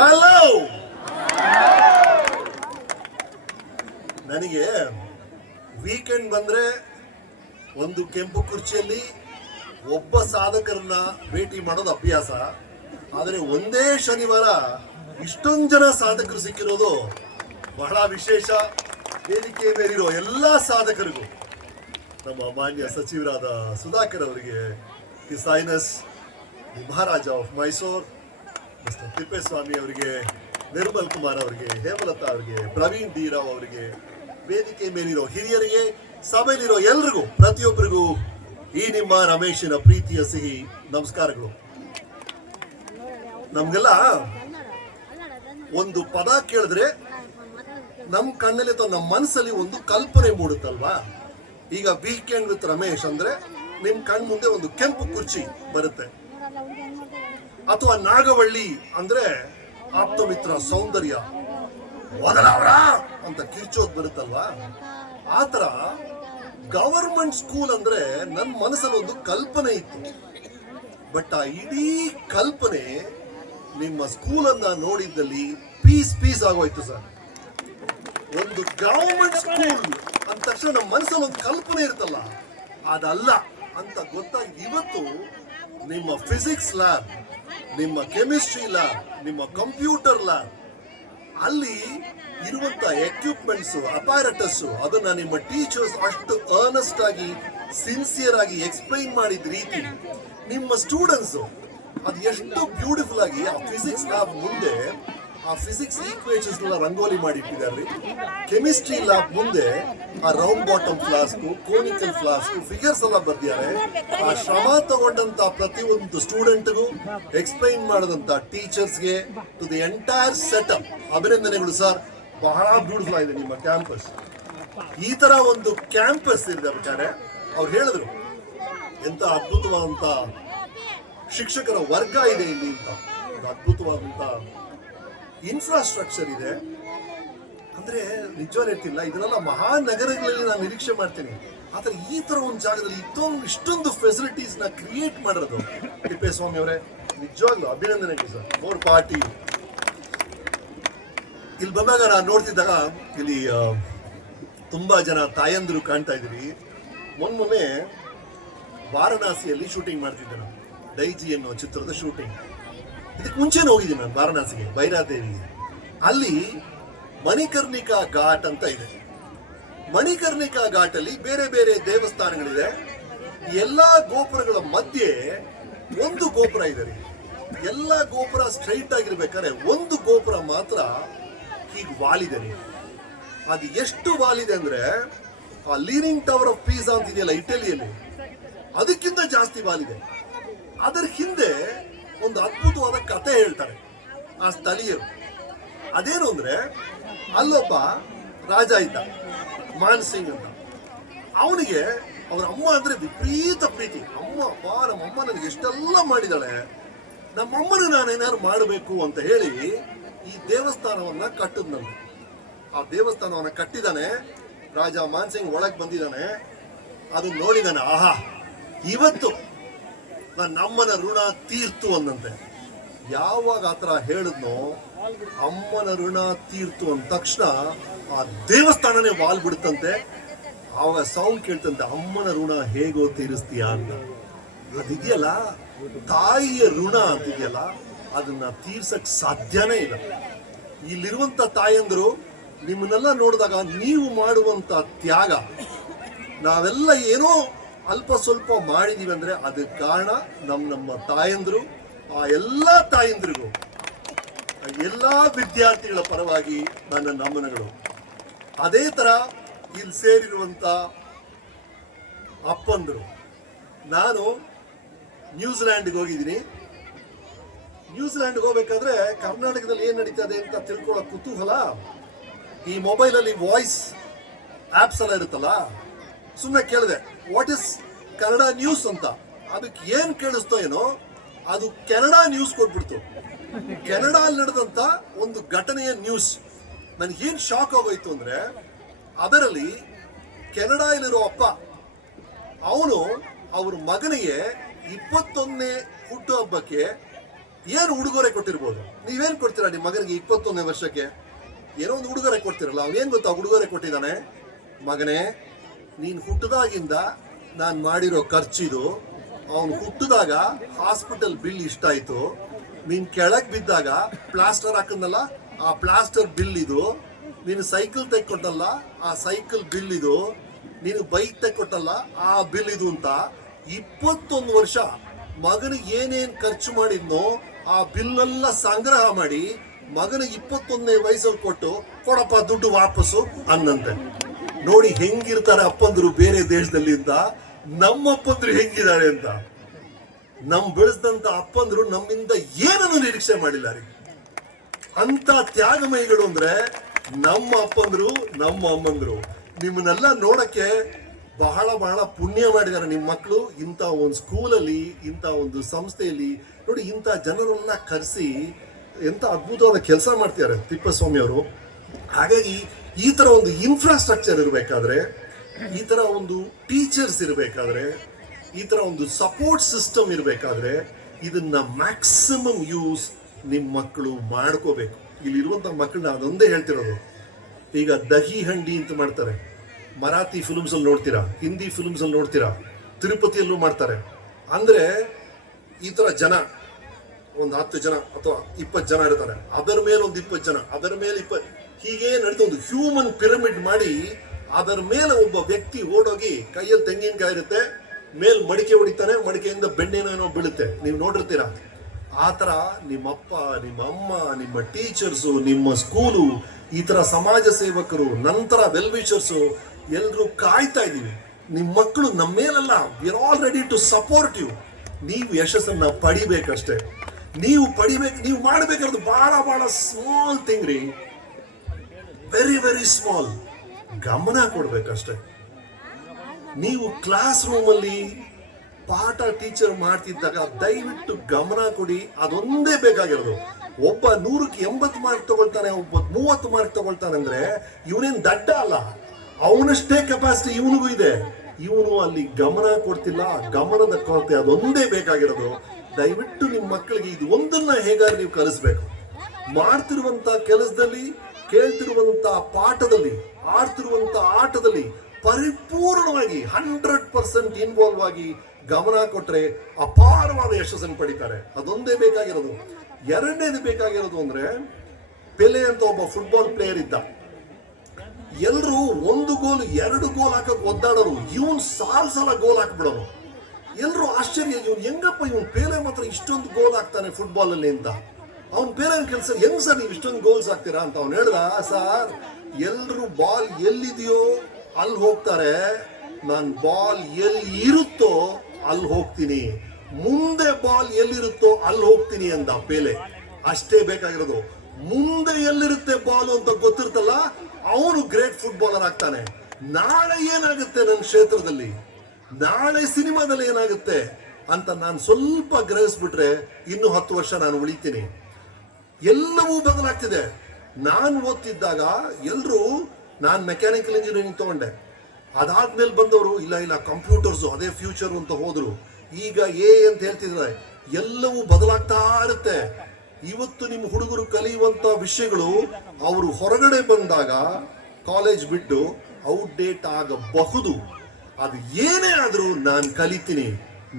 Hello. ನನಗೆ weekend ಬಂದ್ರೆ ಒಂದು ಕೆಂಪು ಕುರ್ಚಿಯಲ್ಲಿ ಒಬ್ಬ ಸಾಧಕರನ್ನ ಭೇಟಿ ಮಾಡೋದು ಅಭ್ಯಾಸ. ಆದರೆ ಒಂದೇ ಶನಿವಾರ ಇಷ್ಟೊಂದು ಜನ ಸಾಧಕರು ಸಿಕ್ಕಿರೋದು ಬಹಳ ವಿಶೇಷ. ವೇದಿಕೆ ಮೇಲಿರೋ ಎಲ್ಲ ಸಾಧಕರಿಗೂ, ನಮ್ಮ ಮಾನ್ಯ ಸಚಿವರಾದ ಸುಧಾಕರ್ ಅವರಿಗೆ, his highness the Maharaja of Mysore mister Thippeswamy ಅವರಿಗೆ, ನಿರ್ಮಲ್ ಕುಮಾರ್ ಅವರಿಗೆ, ಹೇಮಲತಾ ಅವರಿಗೆ, ಪ್ರವೀಣ್ ಡಿ ರಾವ್ ಅವರಿಗೆ, ವೇದಿಕೆ ಮೇಲಿರೋ ಹಿರಿಯರಿಗೆ, ಸಭೆಯಲ್ಲಿರೋ ಎಲ್ರಿಗೂ, ಪ್ರತಿಯೊಬ್ಬರಿಗೂ ಈ ನಿಮ್ಮ ರಮೇಶನ ಪ್ರೀತಿಯ ಸಿಹಿ ನಮಸ್ಕಾರಗಳು. ನಮ್ಗೆಲ್ಲ ಒಂದು ಪದ ಕೇಳಿದ್ರೆ ನಮ್ಮ ಕಣ್ಣಲ್ಲಿ ಅಥವಾ ನಮ್ಮ ಮನಸ್ಸಲ್ಲಿ ಒಂದು ಕಲ್ಪನೆ ಮೂಡುತ್ತಲ್ವಾ. ಈಗ ವೀಕೆಂಡ್ ವಿತ್ ರಮೇಶ್ ಅಂದ್ರೆ ನಿಮ್ ಕಣ್ ಮುಂದೆ ಒಂದು ಕೆಂಪು ಕುರ್ಚಿ ಬರುತ್ತೆ, ಅಥವಾ ನಾಗವಳ್ಳಿ ಅಂದ್ರೆ ಆಪ್ತಮಿತ್ರ ಸೌಂದರ್ಯ ಮೊದಲವರ ಅಂತ ಕಿರ್ಚೋದ್ ಬರುತ್ತಲ್ವಾ. ಆತರ ಗವರ್ಮೆಂಟ್ ಸ್ಕೂಲ್ ಅಂದ್ರೆ ನನ್ನ ಮನಸ್ಸಲ್ಲಿ ಒಂದು ಕಲ್ಪನೆ ಇತ್ತು. ಬಟ್ ಆ ಇಡೀ ಕಲ್ಪನೆ ನಿಮ್ಮ ಸ್ಕೂಲನ್ನ ನೋಡಿದ್ದಲ್ಲಿ ಪೀಸ್ ಆಗೋಯ್ತು ಸರ್. ಒಂದು ಗವರ್ಮೆಂಟ್ ಸ್ಕೂಲ್ ಅಂದ ತಕ್ಷಣ ನಮ್ಮ ಮನಸ್ಸಲ್ಲಿ ಒಂದು ಕಲ್ಪನೆ ಇರುತ್ತಲ್ಲ, ಅದಲ್ಲ ಅಂತ ಗೊತ್ತಾಗಿ ಇವತ್ತು ನಿಮ್ಮ ಫಿಸಿಕ್ಸ್ ಲ್ಯಾಬ್, ನಿಮ್ಮ ಕೆಮಿಸ್ಟ್ರಿ ಲ್ಯಾಬ್, ನಿಮ್ಮ ಕಂಪ್ಯೂಟರ್ ಲ್ಯಾಬ್ ಅಲ್ಲಿ ಇರುವಂತ ಎಕ್ವಿಪ್ಮೆಂಟ್ಸ್, ಅಪಾರಟಸ್, ಅದನ್ನ ನಿಮ್ಮ ಟೀಚರ್ಸ್ ಅಷ್ಟು ಅರ್ನೆಸ್ಟ್ ಆಗಿ, ಸಿನ್ಸಿಯರ್ ಆಗಿ ಎಕ್ಸ್ಪ್ಲೈನ್ ಮಾಡಿದ ರೀತಿ, ನಿಮ್ಮ ಸ್ಟೂಡೆಂಟ್ಸ್ ಅದು ಎಷ್ಟು ಬ್ಯೂಟಿಫುಲ್ ಆಗಿ ಆ ಫಿಸಿಕ್ಸ್ ಲ್ಯಾಬ್ ಮುಂದೆ ಆ ಫಿಸಿಕ್ಸ್ ಈಕ್ವೇಷನ್ಸ್ ರಂಗೋಲಿ ಮಾಡಿಟ್ಟಿದ್ದಾರೆ. ಕೆಮಿಸ್ಟ್ರಿ ಲ್ಯಾಬ್ ಮುಂದೆ ಆ round bottom flask, conical flask, figures ಎಲ್ಲ ಬರ್ದಿದ್ದಾರೆ. ಆ ಶ್ರಮ ತಗೊಂಡಂತ ಪ್ರತಿಯೊಂದು ಸ್ಟೂಡೆಂಟ್ಗೂ ಎಕ್ಸ್ಪ್ಲೈನ್ ಮಾಡಿದಂತ ಟೀಚರ್ಸ್ಗೆ, ಟು ದಿ ಎಂಟೈರ್ ಸೆಟಪ್ ಅಭಿನಂದನೆಗಳು ಸರ್. ಬಹಳ ಬ್ಯೂಟಿಫುಲ್ ಆಗಿದೆ ನಿಮ್ಮ ಕ್ಯಾಂಪಸ್. ಈ ತರ ಒಂದು ಕ್ಯಾಂಪಸ್ ಇರಬೇಕಾದ್ರೆ ಅವ್ರು ಹೇಳಿದ್ರು ಎಂತ ಅದ್ಭುತವಾದಂತ ಶಿಕ್ಷಕರ ವರ್ಗ ಇದೆ ಇಲ್ಲಿ ಅಂತ, ಅದ್ಭುತವಾದಂತ ಇನ್ಫ್ರಾಸ್ಟ್ರಕ್ಚರ್ ಇದೆ. ಅಂದ್ರೆ ನಿಜವಾಗ್ಲೂ ಹೇಳ್ತಿಲ್ಲ, ಇದನ್ನೆಲ್ಲ ಮಹಾನಗರಗಳಲ್ಲಿ ನಾನು ನಿರೀಕ್ಷೆ ಮಾಡ್ತೀನಿ. ಆದ್ರೆ ಈ ತರ ಒಂದು ಜಾಗದಲ್ಲಿ ಇಷ್ಟೊಂದು ಫೆಸಿಲಿಟೀಸ್ ನ ಕ್ರಿಯೇಟ್ ಮಾಡಿರೋದು ತಿಪ್ಪೇಸ್ವಾಮಿ ಅವರೇ, ನಿಜವಾಗ್ಲೂ ಅಭಿನಂದನೆಗಳು ಸರ್. More party. ಇಲ್ಲಿ ಬಂದಾಗ ನಾನು ನೋಡ್ತಿದ್ದಾಗ ಇಲ್ಲಿ ತುಂಬಾ ಜನ ತಾಯಂದಿರು ಕಾಣ್ತಾ ಇದ್ದೀರಿ. ಮೊನ್ನೆ ವಾರಣಾಸಿಯಲ್ಲಿ ಶೂಟಿಂಗ್ ಮಾಡ್ತಿದ್ದೆ ನಾನು, ಡೈಜಿ ಅನ್ನೋ ಚಿತ್ರದ ಶೂಟಿಂಗ್. ಇದಕ್ಕೆ ಮುಂಚೆನೇ ಹೋಗಿದ್ದೀನಿ ನಾನು ವಾರಣಾಸಿಗೆ, ಭೈರಾದೇವಿಗೆ. ಅಲ್ಲಿ ಮಣಿಕರ್ಣಿಕಾ ಘಾಟ್ ಅಂತ ಇದೆ. ಮಣಿಕರ್ಣಿಕಾ ಘಾಟ್ ಅಲ್ಲಿ ಬೇರೆ ಬೇರೆ ದೇವಸ್ಥಾನಗಳಿದೆ. ಎಲ್ಲಾ ಗೋಪುರಗಳ ಮಧ್ಯೆ ಒಂದು ಗೋಪುರ ಇದೆ. ಎಲ್ಲ ಗೋಪುರ ಸ್ಟ್ರೈಟ್ ಆಗಿರ್ಬೇಕಾದ್ರೆ ಒಂದು ಗೋಪುರ ಮಾತ್ರ ಹೀಗೆ ವಾಲಿದೆ. ಅದು ಎಷ್ಟು ವಾಲಿದೆ ಅಂದ್ರೆ ಆ ಲೀನಿಂಗ್ ಟವರ್ ಆಫ್ ಪೀಸಾ ಅಂತ ಇದೆಯಲ್ಲ ಇಟಲಿಯಲ್ಲಿ, ಅದಕ್ಕಿಂತ ಜಾಸ್ತಿ ವಾಲಿದೆ. ಅದರ ಹಿಂದೆ ಒಂದು ಅದ್ಭುತವಾದ ಕತೆ ಹೇಳ್ತಾರೆ ಆ ಸ್ಥಳೀಯರು. ಅದೇನು ಅಂದ್ರೆ ಅಲ್ಲೊಬ್ಬ ರಾಜ ಇದ್ದ, ಮಾನ್ ಸಿಂಗ್ ಅಂತ. ಅವನಿಗೆ ಅವ್ರ ಅಮ್ಮ ಅಂದ್ರೆ ವಿಪರೀತ ಪ್ರೀತಿ. ನಮ್ಮಮ್ಮ ನನಗೆ ಎಷ್ಟೆಲ್ಲ ಮಾಡಿದಾಳೆ, ನಮ್ಮಮ್ಮನ ನಾನೇನಾದ್ರು ಮಾಡಬೇಕು ಅಂತ ಹೇಳಿ ಈ ದೇವಸ್ಥಾನವನ್ನ ಕಟ್ಟಿದ್ನಂತೆ. ಆ ದೇವಸ್ಥಾನವನ್ನ ಕಟ್ಟಿದಾನೆ ರಾಜ ಮಾನ್ ಸಿಂಗ್. ಒಳಗೆ ಬಂದಿದ್ದಾನೆ, ಅದನ್ನ ನೋಡಿದಾನೆ. ಆಹಾ, ಇವತ್ತು ನಮ್ಮನ ಋಣ ತೀರ್ತು ಅಂದಂತೆ. ಯಾವಾಗ ಆತರ ಹೇಳಿದ್ನೋ, ಅಮ್ಮನ ಋಣ ತೀರ್ತು ಅಂದ ತಕ್ಷಣ ಆ ದೇವಸ್ಥಾನನೇ ವಾಲ್ ಬಿಡುತ್ತಂತೆ. ಆವಾಗ ಸೌಂಡ್ ಕೇಳ್ತಂತೆ, ಅಮ್ಮನ ಋಣ ಹೇಗೋ ತೀರಿಸ್ತೀಯಾ ಅಂತ. ಅದಿದೆಯಲ್ಲ, ತಾಯಿಯ ಋಣ ಅಂತಿದೆಯಲ್ಲ, ಅದನ್ನ ತೀರ್ಸಕ್ ಸಾಧ್ಯನೇ ಇಲ್ಲ. ಇಲ್ಲಿರುವಂತ ತಾಯಂದ್ರು ನಿಮ್ಮನ್ನೆಲ್ಲ ನೋಡಿದಾಗ ನೀವು ಮಾಡುವಂತ ತ್ಯಾಗ, ನಾವೆಲ್ಲ ಏನೋ ಅಲ್ಪ ಸ್ವಲ್ಪ ಮಾಡಿದೀವಿ ಅಂದ್ರೆ ಅದಕ್ಕೆ ಕಾರಣ ನಮ್ಮ ತಾಯಂದ್ರು. ಆ ಎಲ್ಲಾ ತಾಯಂದ್ರಿಗೂ, ಎಲ್ಲಾ ವಿದ್ಯಾರ್ಥಿಗಳ ಪರವಾಗಿ ನನ್ನ ನಮನಗಳು. ಅದೇ ತರ ಇಲ್ಲಿ ಸೇರಿರುವಂತ ಅಪ್ಪಂದ್ರು. ನಾನು ನ್ಯೂಜಿಲ್ಯಾಂಡ್ಗೆ ಹೋಗಿದ್ದೀನಿ. ನ್ಯೂಜಿಲ್ಯಾಂಡ್ಗೆ ಹೋಗ್ಬೇಕಾದ್ರೆ ಕರ್ನಾಟಕದಲ್ಲಿ ಏನ್ ನಡೀತದೆ ಅಂತ ತಿಳ್ಕೊಳ್ಳೋ ಕುತೂಹಲ, ಈ ಮೊಬೈಲಲ್ಲಿ ವಾಯ್ಸ್ ಆಪ್ಸ್ ಎಲ್ಲ ಇರುತ್ತಲ್ಲ, ಸುಮ್ಮನೆ ಕೇಳಿದೆ ವಾಟ್ ಇಸ್ ಕನ್ನಡ ನ್ಯೂಸ್ ಅಂತ. ಅದಕ್ಕೆ ಏನ್ ಕೇಳಿಸ್ತೋ ಏನೋ, ಅದು ಕೆನಡಾ ನ್ಯೂಸ್ ಕೊಟ್ಬಿಡ್ತು. ಕೆನಡಾ ನಡೆದಂತ ಒಂದು ಘಟನೆಯ ನ್ಯೂಸ್. ನನಗೇನ್ ಶಾಕ್ ಆಗೋಯ್ತು ಅಂದ್ರೆ, ಅದರಲ್ಲಿ ಕೆನಡಾದಲ್ಲಿರೋ ಅಪ್ಪ ಅವನು ಅವ್ರ ಮಗನಿಗೆ 21ನೇ ಹುಟ್ಟುಹಬ್ಬಕ್ಕೆ ಏನು ಉಡುಗೊರೆ ಕೊಟ್ಟಿರ್ಬೋದು? ನೀವೇನು ಕೊಡ್ತೀರಾ ನಿಮ್ಮ ಮಗನಿಗೆ 21ನೇ ವರ್ಷಕ್ಕೆ? ಏನೋ ಒಂದು ಉಡುಗೊರೆ ಕೊಡ್ತಿರಲ್ಲ, ಅವನೇನು ಗೊತ್ತಾ ಉಡುಗೊರೆ ಕೊಟ್ಟಿದ್ದಾನೆ? ಮಗನೇ, ನೀನು ಹುಟ್ಟಿದಾಗಿಂದ ನಾನು ಮಾಡಿರೋ ಖರ್ಚಿದು, ಅವನು ಹುಟ್ಟಿದಾಗ ಹಾಸ್ಪಿಟಲ್ ಬಿಲ್ ಇಷ್ಟ ಆಯ್ತು, ನೀನು ಕೆಳಗೆ ಬಿದ್ದಾಗ ಪ್ಲಾಸ್ಟರ್ ಹಾಕದ್ನಲ್ಲ ಆ ಪ್ಲಾಸ್ಟರ್ ಬಿಲ್ ಇದು, ನೀನು ಸೈಕಲ್ ತೆಕ್ಕೊಟ್ಟಲ್ಲ ಆ ಸೈಕಲ್ ಬಿಲ್ ಇದು, ನೀನು ಬೈಕ್ ತೆಕ್ಕೊಟ್ಟಲ್ಲ ಆ ಬಿಲ್ ಇದು ಅಂತ 21 ವರ್ಷ ಮಗನಿಗೆ ಏನೇನು ಖರ್ಚು ಮಾಡಿದ್ನೋ ಆ ಬಿಲ್ಲೆಲ್ಲ ಸಂಗ್ರಹ ಮಾಡಿ ಮಗನಿಗೆ 21ನೇ ವಯಸ್ಸಲ್ಲಿ ಕೊಟ್ಟು ಕೊಡಪ್ಪ ದುಡ್ಡು ವಾಪಸ್ಸು ಅನ್ನಂತೆ. ನೋಡಿ ಹೆಂಗಿರ್ತಾರೆ ಅಪ್ಪಂದ್ರು ಬೇರೆ ದೇಶದಲ್ಲಿ ಅಂತ, ನಮ್ಮ ಅಪ್ಪಂದ್ರು ಹೆಂಗಿದ್ದಾರೆ ಅಂತ. ನಮ್ ಬೆಳೆಸಿದಂತ ಅಪ್ಪಂದ್ರು ನಮ್ಮಿಂದ ಏನನ್ನು ನಿರೀಕ್ಷೆ ಮಾಡಿಲ್ಲ ರೀ. ಅಂತ ತ್ಯಾಗಮಯಿಗಳು ಅಂದ್ರೆ ನಮ್ಮ ಅಪ್ಪಂದ್ರು ನಮ್ಮ ಅಮ್ಮಂದ್ರು. ನಿಮ್ಮನ್ನೆಲ್ಲ ನೋಡಕ್ಕೆ ಬಹಳ ಬಹಳ ಪುಣ್ಯ ಮಾಡಿದ್ದಾರೆ ನಿಮ್ಮ ಮಕ್ಕಳು. ಇಂಥ ಒಂದು ಸ್ಕೂಲಲ್ಲಿ, ಇಂಥ ಒಂದು ಸಂಸ್ಥೆಯಲ್ಲಿ ನೋಡಿ ಇಂಥ ಜನರನ್ನ ಕರೆಸಿ ಎಂತ ಅದ್ಭುತವಾದ ಕೆಲಸ ಮಾಡ್ತಿದ್ದಾರೆ ತಿಪ್ಪಸ್ವಾಮಿ ಅವರು. ಹಾಗಾಗಿ ಈ ತರ ಒಂದು ಇನ್ಫ್ರಾಸ್ಟ್ರಕ್ಚರ್ ಇರಬೇಕಾದ್ರೆ, ಈ ತರ ಒಂದು ಟೀಚರ್ಸ್ ಇರಬೇಕಾದ್ರೆ, ಈ ತರ ಒಂದು ಸಪೋರ್ಟ್ ಸಿಸ್ಟಮ್ ಇರಬೇಕಾದ್ರೆ ಇದನ್ನ ಮ್ಯಾಕ್ಸಿಮಮ್ ಯೂಸ್ ನಿಮ್ಮ ಮಕ್ಕಳು ಮಾಡ್ಕೋಬೇಕು. ಇಲ್ಲಿರುವಂತ ಮಕ್ಕಳನ್ನ ಅದೊಂದೇ ಹೇಳ್ತಿರೋದು. ಈಗ ದಹಿ ಹಂಡಿ ಅಂತ ಮಾಡ್ತಾರೆ, ಮರಾಠಿ ಫಿಲ್ಮ್ಸ್ ಅಲ್ಲಿ ನೋಡ್ತೀರಾ, ಹಿಂದಿ ಫಿಲ್ಮ್ಸ್ ಅಲ್ಲಿ ನೋಡ್ತೀರಾ, ತಿರುಪತಿಯಲ್ಲೂ ಮಾಡ್ತಾರೆ. ಅಂದ್ರೆ ಈ ತರ ಜನ ಒಂದು 10 ಜನ ಅಥವಾ 20 ಜನ ಇರ್ತಾರೆ, ಅದರ ಮೇಲೆ ಒಂದು 20 ಜನ, ಅದರ ಮೇಲೆ 20, ಹೀಗೆ ನಡೀತಾ ಒಂದು ಹ್ಯೂಮನ್ ಪಿರಮಿಡ್ ಮಾಡಿ ಅದರ ಮೇಲೆ ಒಬ್ಬ ವ್ಯಕ್ತಿ ಓಡೋಗಿ ಕೈಯಲ್ಲಿ ತೆಂಗಿನಕಾಯಿ ಇರುತ್ತೆ, ಮೇಲ್ ಮಡಿಕೆ ಹೊಡಿತಾನೆ, ಮಡಿಕೆಯಿಂದ ಬೆಣ್ಣೆನೋ ಬೀಳುತ್ತೆ, ನೀವು ನೋಡಿರ್ತೀರಾ. ಆ ಥರ ನಿಮ್ಮಪ್ಪ, ನಿಮ್ಮ ಅಮ್ಮ, ನಿಮ್ಮ ಟೀಚರ್ಸು, ನಿಮ್ಮ ಸ್ಕೂಲು, ಈ ಥರ ಸಮಾಜ ಸೇವಕರು, ನಂತರ ವೆಲ್ವಿಷರ್ಸು ಎಲ್ಲರೂ ಕಾಯ್ತಾ ಇದ್ದೀವಿ. ನಿಮ್ಮ ಮಕ್ಕಳು ನಮ್ಮ ಮೇಲೆಲ್ಲ we are all ready to support you. ನೀವು ಯಶಸ್ಸನ್ನ ಪಡಿಬೇಕಷ್ಟೇ. ನೀವು ಮಾಡಬೇಕಾದ್ರೆ ಬಹಳ ಬಹಳ ಸ್ಮಾಲ್ ಥಿಂಗ್ ರೀ, ವೆರಿ ವೆರಿ ಸ್ಮಾಲ್. ಗಮನ ಕೊಡ್ಬೇಕಷ್ಟೇ. ನೀವು ಕ್ಲಾಸ್ ರೂಮಲ್ಲಿ ಪಾಠ ಟೀಚರ್ ಮಾಡ್ತಿದ್ದಾಗ ದಯವಿಟ್ಟು ಗಮನ ಕೊಡಿ, ಅದೊಂದೇ ಬೇಕಾಗಿರೋದು. ಒಬ್ಬ 100ಕ್ಕೆ 80 ಮಾರ್ಕ್ ತಗೊಳ್ತಾನೆ, ಒಬ್ಬ 30 ಮಾರ್ಕ್ ತಗೊಳ್ತಾನೆ ಅಂದ್ರೆ ಇವನೇನ್ ದಡ್ಡ ಅಲ್ಲ, ಅವನಷ್ಟೇ ಕೆಪಾಸಿಟಿ ಇವನಿಗೂ ಇದೆ. ಇವನು ಅಲ್ಲಿ ಗಮನ ಕೊಡ್ತಿಲ್ಲ, ಗಮನದ ಕೊರತೆ ಅದೊಂದೇ ಬೇಕಾಗಿರೋದು. ದಯವಿಟ್ಟು ನಿಮ್ಮ ಮಕ್ಕಳಿಗೆ ಇದು ಒಂದನ್ನ ಹೇಗಾದ್ರೆ ನೀವು ಕಲಿಸ್ಬೇಕು. ಮಾಡ್ತಿರುವಂತ ಕೆಲಸದಲ್ಲಿ, ಕೇಳ್ತಿರುವಂತ ಪಾಠದಲ್ಲಿ, ಆಡ್ತಿರುವಂತ ಆಟದಲ್ಲಿ ಪರಿಪೂರ್ಣವಾಗಿ 100% ಇನ್ವಾಲ್ವ್ ಆಗಿ ಗಮನ ಕೊಟ್ರೆ ಅಪಾರವಾದ ಯಶಸ್ಸನ್ನು ಪಡಿತಾರೆ. ಅದೊಂದೇ ಬೇಕಾಗಿರೋದು. ಎರಡನೇದು ಬೇಕಾಗಿರೋದು ಅಂದ್ರೆ, ಪೆಲೆ ಅಂತ ಒಬ್ಬ ಫುಟ್ಬಾಲ್ ಪ್ಲೇಯರ್ ಇದ್ದ. ಎಲ್ರು 1 ಗೋಲ್ 2 ಗೋಲ್ ಹಾಕಕ್ ಒದ್ದಾಡೋರು, ಇವನ್ ಸಾಲ ಗೋಲ್ ಹಾಕ್ಬಿಡೋನು. ಎಲ್ರು ಆಶ್ಚರ್ಯ, ಇವನ್ ಹೆಂಗಪ್ಪ ಇವನ್ ಪೇಲೆ ಮಾತ್ರ ಇಷ್ಟೊಂದು ಗೋಲ್ ಹಾಕ್ತಾನೆ ಫುಟ್ಬಾಲ್ ಅಲ್ಲಿ ಅಂತ. ಅವ್ನ್ ಪೇಲೆ ಕೆಲಸ ಹೆಂಗ್ ಸರ್ ನೀವು ಇಷ್ಟೊಂದು ಗೋಲ್ಸ್ ಹಾಕ್ತೀರಾ ಅಂತ ಅವ್ನು ಹೇಳ್ದ, ಸರ್ ಎಲ್ರು ಬಾಲ್ ಎಲ್ಲಿದೆಯೋ ಅಲ್ಲಿ ಹೋಗ್ತಾರೆ, ನಾನ್ ಬಾಲ್ ಎಲ್ಲಿ ಇರುತ್ತೋ ಅಲ್ಲಿ ಹೋಗ್ತೀನಿ, ಮುಂದೆ ಬಾಲ್ ಎಲ್ಲಿರುತ್ತೋ ಅಲ್ಲಿ ಹೋಗ್ತೀನಿ ಅಂದ ಪೇಲೆ. ಅಷ್ಟೇ ಬೇಕಾಗಿರೋದು. ಮುಂದೆ ಎಲ್ಲಿರುತ್ತೆ ಬಾಲ್ ಅಂತ ಗೊತ್ತಿರ್ತಲ್ಲ, ಅವನು ಗ್ರೇಟ್ ಫುಟ್ಬಾಲರ್ ಆಗ್ತಾನೆ. ನಾಳೆ ಏನಾಗುತ್ತೆ ನನ್ನ ಕ್ಷೇತ್ರದಲ್ಲಿ, ನಾಳೆ ಸಿನಿಮಾದಲ್ಲಿ ಏನಾಗುತ್ತೆ ಅಂತ ನಾನು ಸ್ವಲ್ಪ ಗ್ರಹಿಸ್ಬಿಟ್ರೆ ಇನ್ನು 10 ವರ್ಷ ನಾನು ಉಳಿತೀನಿ. ಎಲ್ಲವೂ ಬದಲಾಗ್ತಿದೆ. ನಾನು ಓದ್ತಿದ್ದಾಗ ಎಲ್ರು, ನಾನು ಮೆಕ್ಯಾನಿಕಲ್ ಇಂಜಿನಿಯರಿಂಗ್ ತಗೊಂಡೆ, ಅದಾದ್ಮೇಲೆ ಬಂದವರು ಇಲ್ಲ ಕಂಪ್ಯೂಟರ್ಸ್ ಅದೇ ಫ್ಯೂಚರ್ ಅಂತ ಹೋದ್ರು. ಈಗ ಅಂತ ಹೇಳ್ತಿದ್ರೆ ಎಲ್ಲವೂ ಬದಲಾಗ್ತಾ ಇರುತ್ತೆ. ಇವತ್ತು ನಿಮ್ಮ ಹುಡುಗರು ಕಲಿಯುವಂತ ವಿಷಯಗಳು ಅವರು ಹೊರಗಡೆ ಬಂದಾಗ ಕಾಲೇಜ್ ಬಿಟ್ಟು ಔಟ್ಡೇಟ್ ಆಗಬಹುದು. ಅದು ಏನೇ ಆದ್ರೂ ನಾನು ಕಲಿತೀನಿ,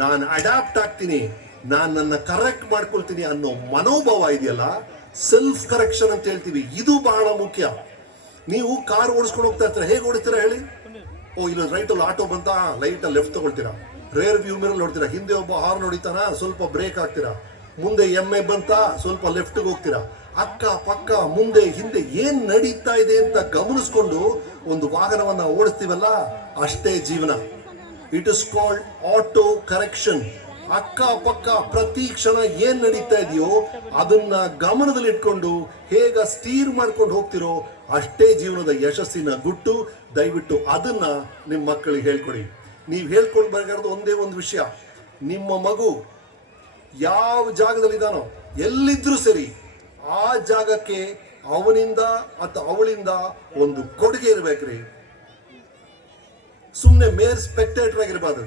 ನಾನು ಅಡಾಪ್ಟ್ ಆಗ್ತೀನಿ, ನಾನು ನನ್ನ ಕರೆಕ್ಟ್ ಮಾಡ್ಕೊಳ್ತೀನಿ ಅನ್ನೋ ಮನೋಭಾವ ಇದೆಯಲ್ಲ, ಸೆಲ್ಫ್ ಕರೆಕ್ಷನ್ ಅಂತ ಹೇಳ್ತೀವಿ, ಇದು ಬಹಳ ಮುಖ್ಯ. ನೀವು ಕಾರ್ ಓಡಿಸ್ಕೊಂಡು ಹೋಗ್ತಾ ಇರ್ತೀರಾ, ಹೇಗೆ ಓಡಿಸ್ತೀರಾ ಹೇಳಿ? ಇಲ್ಲ ರೈಟ್ ಅಲ್ಲಿ ಆಟೋ ಬಂತ, ಲೈಟ್ ಅಲ್ಲಿ ಲೆಫ್ಟ್ ತಗೊಳ್ತೀರಾ, ರೇರ್ ವ್ಯೂ ಮಿರರ್ ನೋಡ್ತೀರಾ, ಹಿಂದೆ ಒಬ್ಬ ಹಾರ್ನ್ ಹೊಡಿತಾನ, ಸ್ವಲ್ಪ ಬ್ರೇಕ್ ಹಾಕ್ತೀರಾ, ಮುಂದೆ ಎಮ್ಮೆ ಬಂತ ಸ್ವಲ್ಪ ಲೆಫ್ಟ್ಗೆ ಹೋಗ್ತೀರಾ, ಅಕ್ಕ ಪಕ್ಕ ಮುಂದೆ ಹಿಂದೆ ಏನ್ ನಡೀತಾ ಇದೆ ಅಂತ ಗಮನಿಸ್ಕೊಂಡು ಒಂದು ವಾಹನವನ್ನ ಓಡಿಸ್ತೀವಲ್ಲ, ಅಷ್ಟೇ ಜೀವನ. It is called auto correction. ಅಕ್ಕ ಪಕ್ಕ ಪ್ರತಿ ಕ್ಷಣ ಏನ್ ನಡೀತಾ ಇದೆಯೋ ಅದನ್ನ ಗಮನದಲ್ಲಿ ಇಟ್ಕೊಂಡು ಹೇಗ ಸ್ಟೀರ್ ಮಾಡ್ಕೊಂಡು ಹೋಗ್ತಿರೋ ಅಷ್ಟೇ ಜೀವನದ ಯಶಸ್ಸಿನ ಗುಟ್ಟು. ದಯವಿಟ್ಟು ಅದನ್ನ ನಿಮ್ಮ ಮಕ್ಕಳಿಗೆ ಹೇಳ್ಕೊಡಿ. ನೀವು ಹೇಳ್ಕೊಂಡು ಬೇಕಾದ್ರೆ ಒಂದೇ ಒಂದು ವಿಷಯ, ನಿಮ್ಮ ಮಗು ಯಾವ ಜಾಗದಲ್ಲಿದ್ದಾನೋ ಎಲ್ಲಿದ್ರೂ ಸರಿ, ಆ ಜಾಗಕ್ಕೆ ಅವನಿಂದ ಅಥವಾ ಅವಳಿಂದ ಒಂದು ಕೊಡುಗೆ ಇರ್ಬೇಕ್ರಿ. ಸುಮ್ಮನೆ ಮೇರ್ ಸ್ಪೆಕ್ಟೇಟರ್ ಆಗಿರಬಾರ್ದು.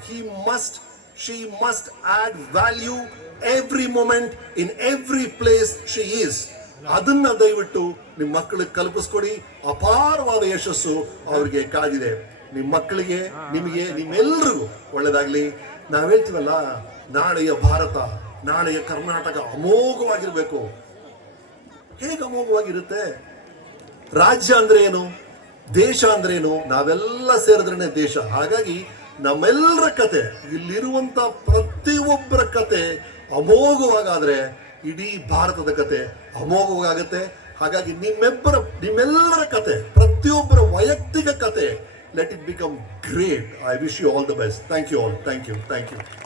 She must add value every moment in every place she is. ಅದನ್ನ ದಯವಿಟ್ಟು ನಿಮ್ಮ ಮಕ್ಕಳಿಗೆ ಕಲ್ಪಿಸ್ಕೊಡಿ. ಅಪಾರವಾದ ಯಶಸ್ಸು ಅವ್ರಿಗೆ ಕಾದಿದೆ. ನಿಮ್ಮ ಮಕ್ಕಳಿಗೆ, ನಿಮಗೆ, ನಿಮ್ಮೆಲ್ಲರಿಗೂ ಒಳ್ಳೇದಾಗ್ಲಿ. ನಾವ್ ಹೇಳ್ತೀವಲ್ಲ, ನಾಳೆಯ ಭಾರತ, ನಾಳೆಯ ಕರ್ನಾಟಕ ಅಮೋಘವಾಗಿರ್ಬೇಕು. ಹೇಗೆ ಅಮೋಘವಾಗಿರುತ್ತೆ? ರಾಜ್ಯ ಅಂದ್ರೆ ಏನು, ದೇಶ ಅಂದ್ರೆ ಏನು? ನಾವೆಲ್ಲ ಸೇರಿದ್ರೇನೆ ದೇಶ. ಹಾಗಾಗಿ ನಮ್ಮೆಲ್ಲರ ಕತೆ, ಇಲ್ಲಿರುವಂತ ಪ್ರತಿಯೊಬ್ಬರ ಕತೆ ಅಮೋಘವಾಗಾದ್ರೆ ಇಡೀ ಭಾರತದ ಕತೆ ಅಮೋಘವಾಗುತ್ತೆ. ಹಾಗಾಗಿ ನಿಮ್ಮೆಲ್ಲರ ಕತೆ, ಪ್ರತಿಯೊಬ್ಬರ ವೈಯಕ್ತಿಕ ಕತೆ, let it become great. I wish you all the best. Thank you all. Thank you.